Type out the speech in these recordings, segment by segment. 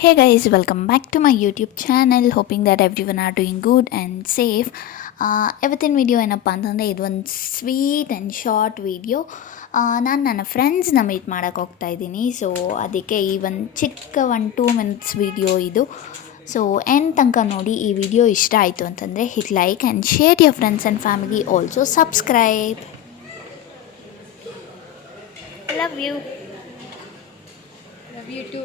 Hey guys, welcome back to my YouTube channel. Hoping that everyone are doing good and safe. ಇವತ್ತಿನ video ಏನಪ್ಪ ಅಂತಂದರೆ ಇದು ಒಂದು sweet and short video. ನಾನು ನನ್ನ ಫ್ರೆಂಡ್ಸ್ನ ಮೀಟ್ ಮಾಡೋಕ್ಕೆ ಹೋಗ್ತಾ ಇದ್ದೀನಿ. ಸೊ ಅದಕ್ಕೆ ಈ ಒಂದು ಚಿಕ್ಕ 2 ಮಿನಿಟ್ಸ್ ವಿಡಿಯೋ ಇದು. ಸೊ ಎಂಡ್ ತನಕ ನೋಡಿ. ಈ ವಿಡಿಯೋ ಇಷ್ಟ ಆಯಿತು ಅಂತಂದರೆ hit like and share your friends and family. Also subscribe. Love you. Love you too.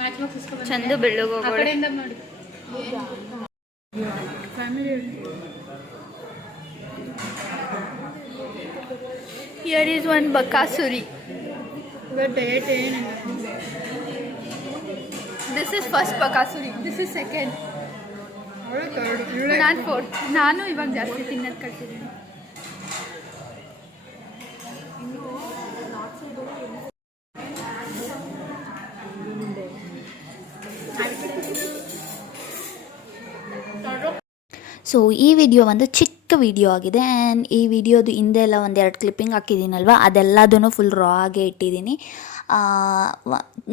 Match box Chandu ಬೆಳ್ಳಗೆ ಆ ಕಡೆಯಿಂದ ಮಾಡಿ. ಫ್ಯಾಮಿಲಿ ಹಿಯರ್ ಈಸ್ ಒನ್ ಬಕಾಸುರಿ. ಡಯಟ್ ಏನು? ದಿಸ್ ಇಸ್ ಫಸ್ಟ್ ಬಕಾಸುರಿ. This is second. ನಾನು ಫೋರ್ತ್. ನಾನು ಇವಾಗ ಜಾಸ್ತಿ ತಿನ್ನೋದು ಕಲ್ತಿದ್ದೀನಿ. ಸೊ ಈ ವಿಡಿಯೋ ಒಂದು ಚಿಕ್ಕ ವಿಡಿಯೋ ಆಗಿದೆ. ಆ್ಯಂಡ್ ಈ ವಿಡಿಯೋದು ಹಿಂದೆ ಎಲ್ಲ ಒಂದೆರಡು ಕ್ಲಿಪ್ಪಿಂಗ್ ಹಾಕಿದ್ದೀನಲ್ವ, ಅದೆಲ್ಲದೂ ಫುಲ್ ರಾ ಆಗೇ ಇಟ್ಟಿದ್ದೀನಿ.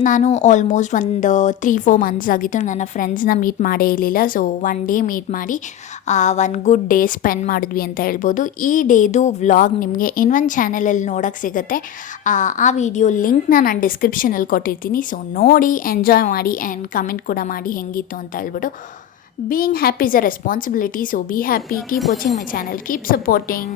ನಾನು ಆಲ್ಮೋಸ್ಟ್ ಒಂದು 3-4 ಮಂತ್ಸ್ ಆಗಿತ್ತು ನನ್ನ ಫ್ರೆಂಡ್ಸ್ನ ಮೀಟ್ ಮಾಡೇ ಇರಲಿಲ್ಲ. ಸೊ ಒನ್ ಡೇ ಮೀಟ್ ಮಾಡಿ ಒಂದು ಗುಡ್ ಡೇ ಸ್ಪೆಂಡ್ ಮಾಡಿದ್ವಿ ಅಂತ ಹೇಳ್ಬೋದು. ಈ ಡೇದು ವ್ಲಾಗ್ ನಿಮಗೆ ಇನ್ನೊಂದು ಚಾನಲಲ್ಲಿ ನೋಡೋಕ್ಕೆ ಸಿಗುತ್ತೆ. ಆ ವಿಡಿಯೋ ಲಿಂಕ್ನ ನಾನು ಡಿಸ್ಕ್ರಿಪ್ಷನಲ್ಲಿ ಕೊಟ್ಟಿರ್ತೀನಿ. ಸೊ ನೋಡಿ, ಎಂಜಾಯ್ ಮಾಡಿ ಆ್ಯಂಡ್ ಕಮೆಂಟ್ ಕೂಡ ಮಾಡಿ ಹೆಂಗಿತ್ತು ಅಂತ ಹೇಳ್ಬಿಟ್ಟು. Being happy is a responsibility, so be happy, keep watching my channel, keep supporting.